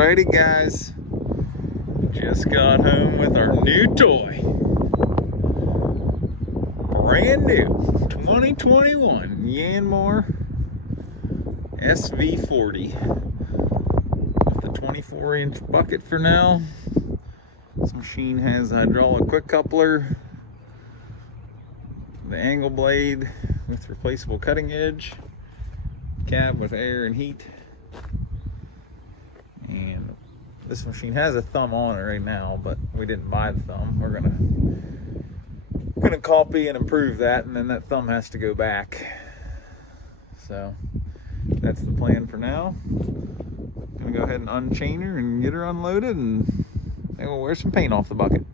Alrighty guys, just got home with our new toy. Brand new 2021 Yanmar SV-40 with a 24-inch bucket for now. This machine has a hydraulic quick coupler, the angle blade with replaceable cutting edge, cab with air and heat. And this machine has a thumb on it right now, but we didn't buy the thumb. We're gonna copy and improve that, and then that thumb has to go back. So that's the plan for now. Gonna go ahead and unchain her and get her unloaded, and then we'll wear some paint off the bucket.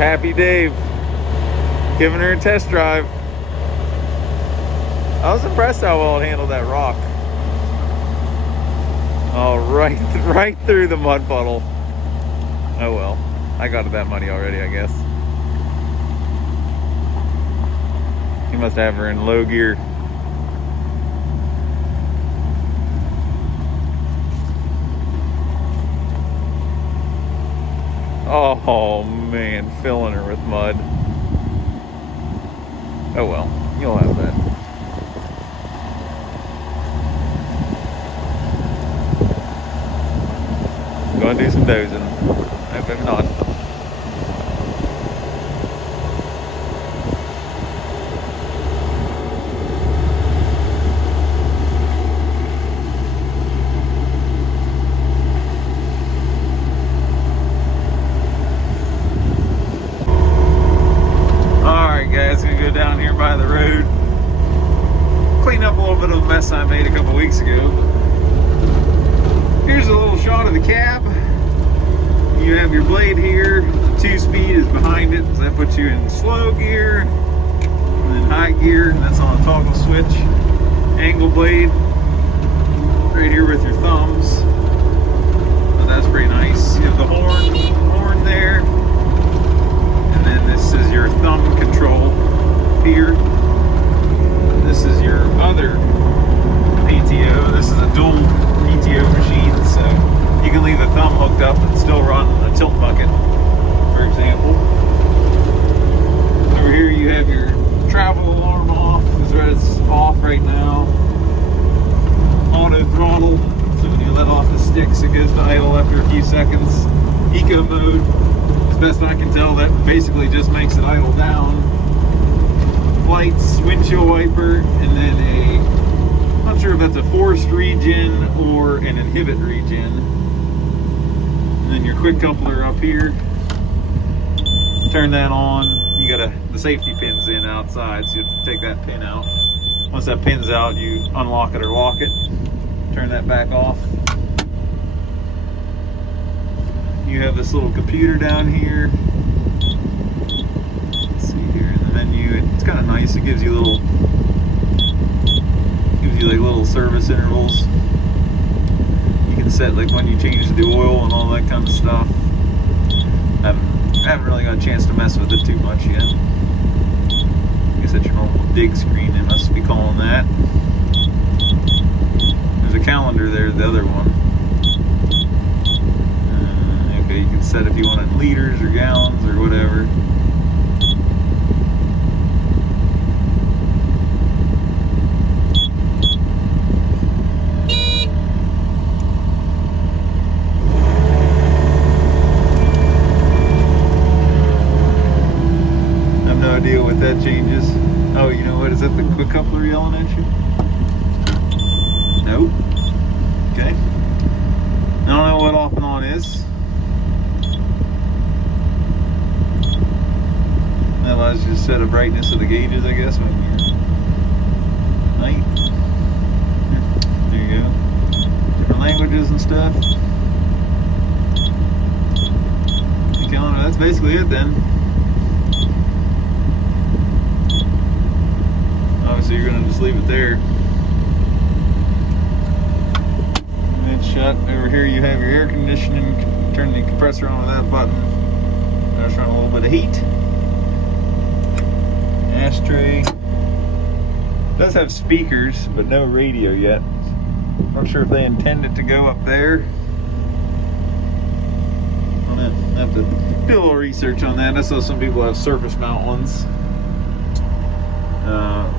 Happy Dave giving her a test drive. I was impressed how well it handled that rock. Oh, right through the mud puddle. Oh well, I got that money already, I guess. He must have her in low gear. Oh man, filling her with mud. Oh well, you'll have that. Gonna do some dozing. Hope I'm not. Alright guys, gonna go down here by the road. Clean up a little bit of a mess I made a couple weeks ago. Here's a little shot of the cab. You have your blade here. The 2-speed is behind it, so that puts you in slow gear, and then high gear, and that's on a toggle switch. Angle blade right here with your thumbs. So that's pretty nice. You have the horn there, and then this is your thumb control here. This is your other PTO. This is a dual PTO machine, so you can leave the thumb hooked up and still run a tilt bucket, for example. Over here you have your travel alarm off, because it's off right now. Auto throttle, so when you let off the sticks it goes to idle after a few seconds. Eco mode, as best I can tell, that basically just makes it idle down. Lights, windshield wiper, and then I'm not sure if that's a forced regen or an inhibit regen. And then your quick coupler up here. Turn that on. You got the safety pin's in outside, so you have to take that pin out. Once that pin's out, you unlock it or lock it. Turn that back off. You have this little computer down here. Let's see here in the menu. It's kind of nice. It gives you like little service intervals. You can set like when you change the oil and all that kind of stuff. I haven't really got a chance to mess with it too much yet. I guess that's your normal dig screen, they must be calling that. There's a calendar there, the other one. Okay, you can set if you want it in liters or gallons or whatever. Idea what that changes. Oh, you know what? Is that the quick coupler yelling at you? Nope. Okay. I don't know what off and on is. That allows you to set a brightness of the gauges, I guess, when you're night. There you go. Different languages and stuff. The calendar, that's basically it then. So you're going to just leave it there. And shut. Over here you have your air conditioning. Turn the compressor on with that button. That's running a little bit of heat. Ashtray. It does have speakers, but no radio yet. Not sure if they intend it to go up there. I'm going to have to do a little research on that. I saw some people have surface mount ones.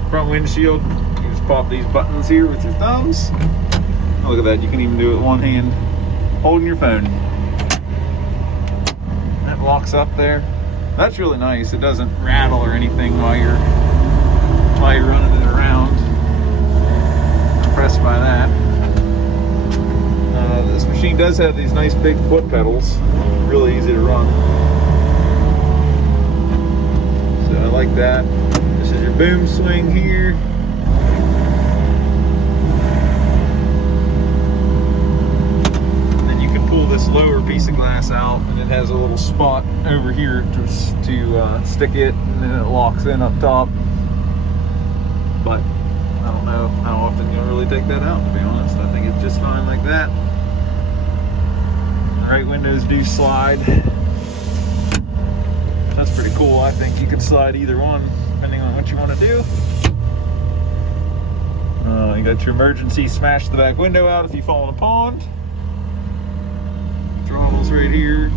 Front windshield, you just pop these buttons here with your thumbs. Oh, look at that, you can even do it with one hand holding your phone. That locks up there. That's really nice. It doesn't rattle or anything while you're running it around. I'm impressed by that. This machine does have these nice big foot pedals, really easy to run. So I like that. This is your boom swing here. And then you can pull this lower piece of glass out, and it has a little spot over here to stick it, and then it locks in up top. But I don't know how often you'll really take that out, to be honest. I think it's just fine like that. The right windows do slide. cool. I think you could slide either one depending on what you want to do. You got your emergency, smash the back window out if you fall in a pond. Throttle's right here.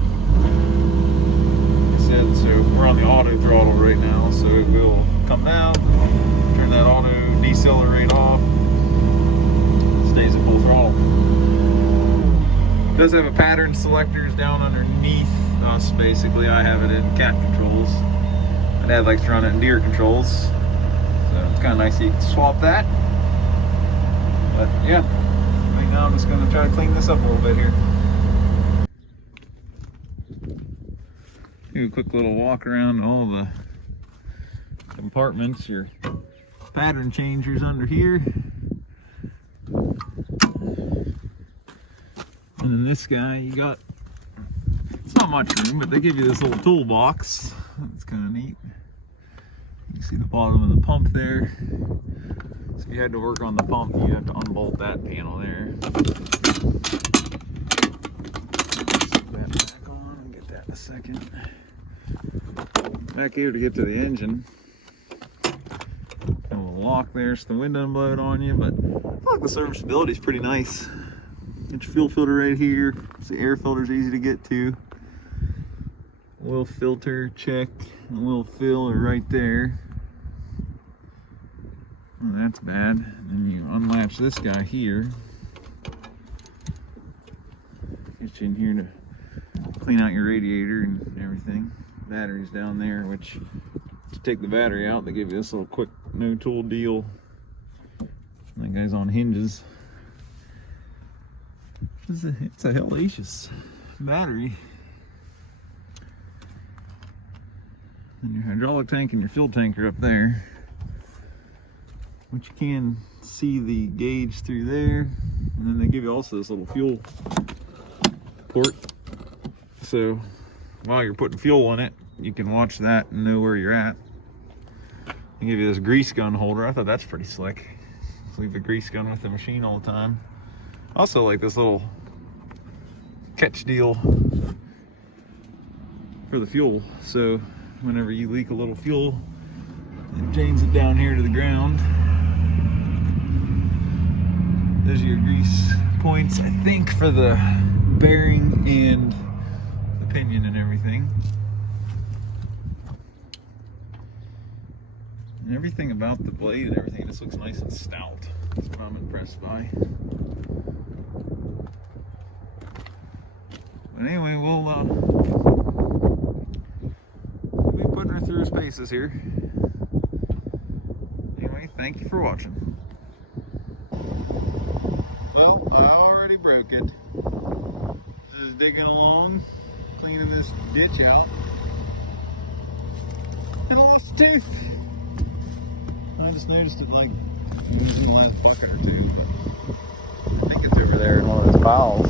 Like I said, so we're on the auto throttle right now, so it will come down, turn that auto decelerate off, stays at full throttle. It does have a pattern selectors down underneath us, basically. I have it in cat controls. My dad likes to run it in deer controls, so it's kind of nice you can swap that. But yeah, right now I'm just going to try to clean this up a little bit here. Do a quick little walk around all the compartments. Your pattern changers under here. And then this guy, you got, it's not much room, but they give you this little toolbox. That's kind of neat. You can see the bottom of the pump there. So if you had to work on the pump, you have to unbolt that panel there. Set that back on and get that in a second. Back here to get to the engine. Got a little lock there so the wind doesn't blow it on you, but I feel like the serviceability is pretty nice. Get your fuel filter right here. The air filter's easy to get to. Oil filter check, and oil fill are right there. Oh, that's bad. And then you unlatch this guy here. Get you in here to clean out your radiator and everything. Battery's down there, which to take the battery out, they give you this little quick no tool deal. That guy's on hinges. It's a hellacious battery. And your hydraulic tank and your fuel tank are up there, which you can see the gauge through there. And then they give you also this little fuel port. So while you're putting fuel in it, you can watch that and know where you're at. They give you this grease gun holder. I thought that's pretty slick. Just leave the grease gun with the machine all the time. Also like this little catch deal for the fuel. So whenever you leak a little fuel, it drains it down here to the ground. Those are your grease points, I think, for the bearing and the pinion and everything. And everything about the blade and everything just looks nice and stout. That's what I'm impressed by. But anyway, we'll be putting her through his paces here. Anyway, thank you for watching. Well, I already broke it. Just digging along, cleaning this ditch out. And I lost a tooth. I just noticed it like in the last bucket or two. I think it's over there in one of those piles.